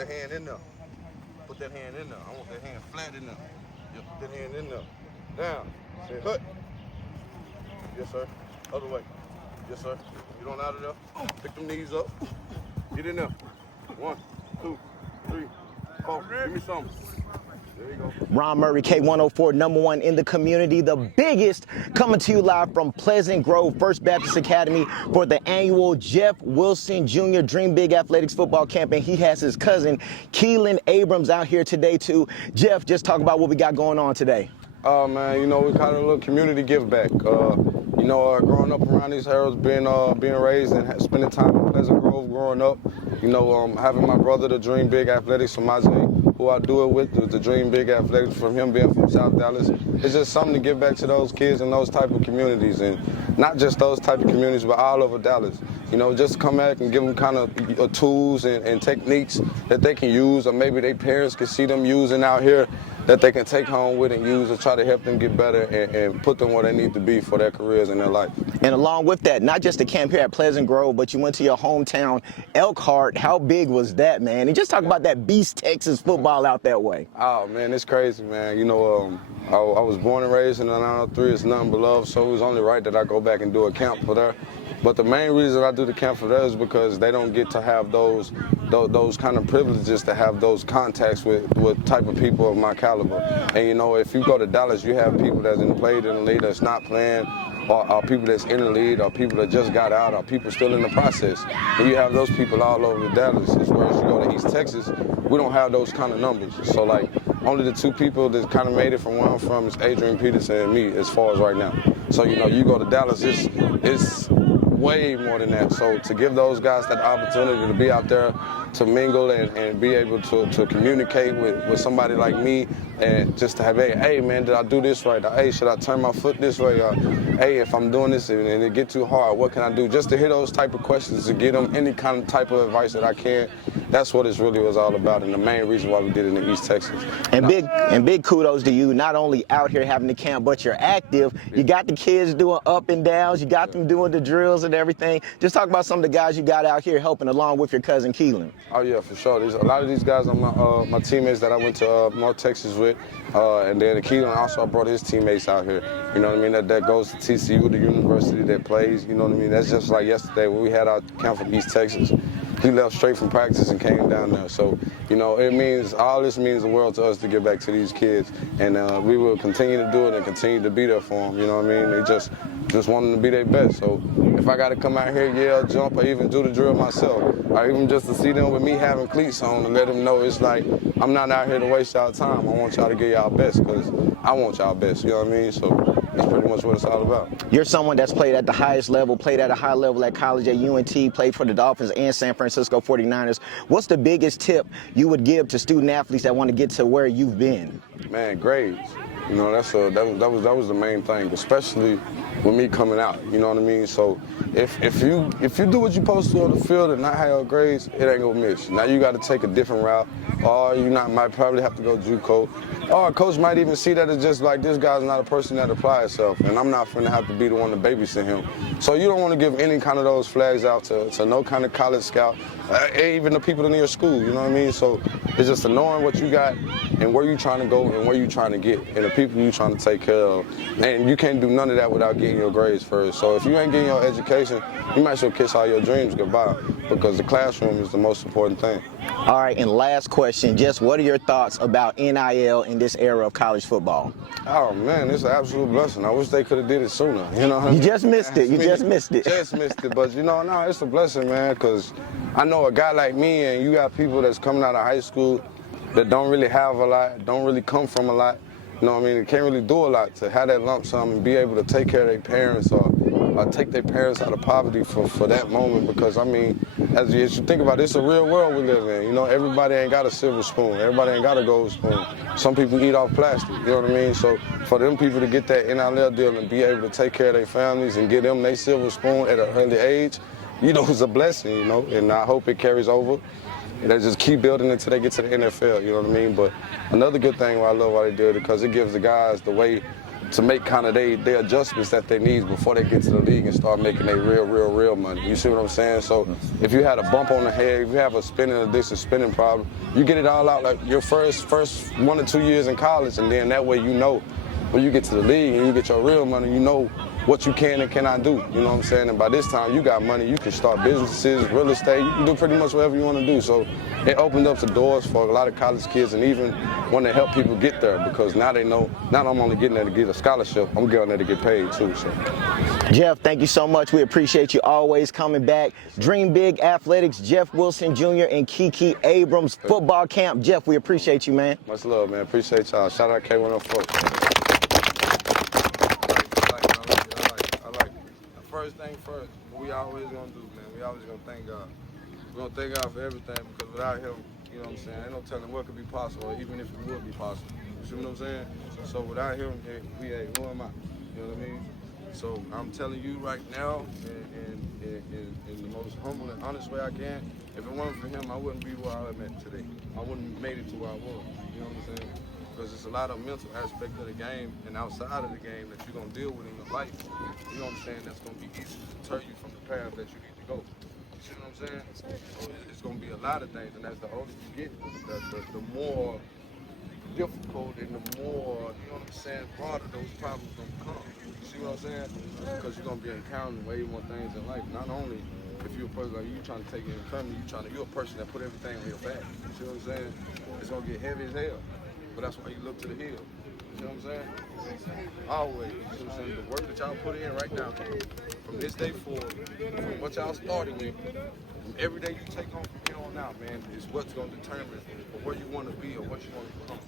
that hand in there. Put that hand in there. I want that hand flat in there. Yep, put that hand in there. Down. Say hut. Yes, sir. Other way. Yes, sir. Get on out of there. Pick them knees up. Get in there. 1, 2, 3, 4. Give me some. There you go. Ron Murray, K104, #1 in the community, the biggest, coming to you live from Pleasant Grove First Baptist Academy for the annual Jeff Wilson Jr. Dream Big Athletics Football Camp, and he has his cousin, Keylan Abrams, out here today too. Jeff, just talk about what we got going on today. Man, you know, we kind of a little community give back. You know, growing up around these areas, being raised and spending time in Pleasant Grove growing up, you know, having my brother, the Dream Big Athletics, Samaje, who I do it with, the Dream Big Athletics, from him being from South Dallas. It's just something to give back to those kids in those type of communities, and not just those type of communities, but all over Dallas. You know, just come back and give them kind of tools and techniques that they can use, or maybe their parents can see them using out here, that they can take home with and use and try to help them get better and put them where they need to be for their careers and their life. And along with that, not just the camp here at Pleasant Grove, but you went to your hometown, Elkhart. How big was that, man? And just talk about that Beast Texas football out that way. Oh, man, it's crazy, man. You know, I was born and raised in the 903. It's nothing but love, so it was only right that I go back and do a camp for there. But the main reason I do the camp for there is because they don't get to have those kind of privileges to have those contacts with type of people of my caliber. And you know, if you go to Dallas, you have people that's played in the league that's not playing, or people that's in the league, or people that just got out, or people still in the process. And you have those people all over Dallas. As whereas you go to East Texas, we don't have those kind of numbers. So like, only the two people that kind of made it from where I'm from is Adrian Peterson and me, as far as right now. So you know, you go to Dallas, it's way more than that. So to give those guys that opportunity to be out there, to mingle and be able to communicate with somebody like me, and just to have, hey man, did I do this right? Hey, should I turn my foot this way? Hey, if I'm doing this and it get too hard, what can I do? Just to hear those type of questions, to give them any kind of type of advice that I can. That's what it really was all about, and the main reason why we did it in East Texas. And big kudos to you, not only out here having the camp, but you're active. You got the kids doing up and downs. You got them doing the drills and everything. Just talk about some of the guys you got out here helping along with your cousin Keylan. Oh yeah, for sure. There's a lot of these guys are my teammates that I went to North Texas with, and then Keylan also brought his teammates out here. You know what I mean? That goes to TCU, the university that plays. You know what I mean? That's just like yesterday when we had our camp from East Texas. He left straight from practice and came down there. So, you know, all this means the world to us to get back to these kids. And we will continue to do it and continue to be there for them. You know what I mean? They just want them to be their best. So if I got to come out here, yell, jump, or even do the drill myself, or even just to see them with me having cleats on and let them know it's like, I'm not out here to waste y'all time. I want y'all to get y'all best because I want y'all best. You know what I mean? So that's pretty much what it's all about. You're someone that's played at the highest level, played at a high level at college at UNT, played for the Dolphins and San Francisco 49ers. What's the biggest tip you would give to student athletes that want to get to where you've been? Man, grades. You know, that was the main thing, especially with me coming out. You know what I mean? So if you do what you're supposed to on the field and not have your grades, it ain't gonna miss. Now you got to take a different route, or might probably have to go JUCO. Or a coach might even see that as just like, this guy's not a person that applies himself, and I'm not finna have to be the one to babysit him. So you don't want to give any kind of those flags out to no kind of college scout, even the people in your school, you know what I mean? So it's just knowing what you got and where you're trying to go and where you're trying to get and the people you're trying to take care of. And you can't do none of that without getting your grades first. So if you ain't getting your education, you might as well kiss all your dreams goodbye, because the classroom is the most important thing. All right, and last question, just what are your thoughts about NIL in this era of college football? Oh man, it's an absolute blessing. I wish they could have did it sooner. You know what I mean? You just missed it. Just missed it. But you know, no, it's a blessing, man, because I know a guy like me, and you got people that's coming out of high school that don't really have a lot, don't really come from a lot. You know what I mean? They can't really do a lot to have that lump sum and be able to take care of their parents or take their parents out of poverty for that moment. Because I mean, as you think about it, it's a real world we live in. You know, everybody ain't got a silver spoon. Everybody ain't got a gold spoon. Some people eat off plastic, you know what I mean? So for them people to get that NIL deal and be able to take care of their families and get them their silver spoon at an early age, you know, it's a blessing, you know, and I hope it carries over. And they just keep building until they get to the NFL, you know what I mean? But another good thing I love why they do it, because it gives the guys the way to make kind of their adjustments that they need before they get to the league and start making their real money. You see what I'm saying? So if you had a bump on the head, if you have a spinning addiction, spinning problem, you get it all out like your first 1 or 2 years in college, and then that way you know when you get to the league and you get your real money, you know what you can and cannot do. You know what I'm saying? And by this time you got money, you can start businesses, real estate, you can do pretty much whatever you want to do. So it opened up the doors for a lot of college kids and even want to help people get there, because now they know not I'm only getting there to get a scholarship, I'm getting there to get paid too. So Jeff, thank you so much. We appreciate you always coming back. Dream Big Athletics, Jeff Wilson Jr. and Kiki Abrams football camp. Jeff, we appreciate you, man. much love, man. Appreciate y'all. Shout out K104. First thing first, what we always gonna do, man, we always gonna thank God. We're gonna thank God for everything, because without him, you know what I'm saying, ain't no telling what could be possible, even if it would be possible. You see what I'm saying? So without him, we ain't, who am I? You know what I mean? So I'm telling you right now, in the most humble and honest way I can, if it wasn't for him, I wouldn't be where I'm at today. I wouldn't have made it to where I was. You know what I'm saying? Because there's a lot of mental aspect of the game and outside of the game that you're going to deal with in your life. You know what I'm saying? That's going to be easy to deter you from the path that you need to go. You see what I'm saying? So it's going to be a lot of things, and as the older you get, the more difficult and the more, you know what I'm saying, broader those problems going to become. You see what I'm saying? Because you're going to be encountering way more things in life. Not only if you're a person like you trying to take it in family, you're a person that put everything on your back. You see what I'm saying? It's going to get heavy as hell. But that's why you look to the hill. You know what I'm saying? Always. You see what I'm saying? The work that y'all put in right now, from this day forward, from what y'all started with, from every day you take on from here on out, man, is what's going to determine where you want to be or what you want to become.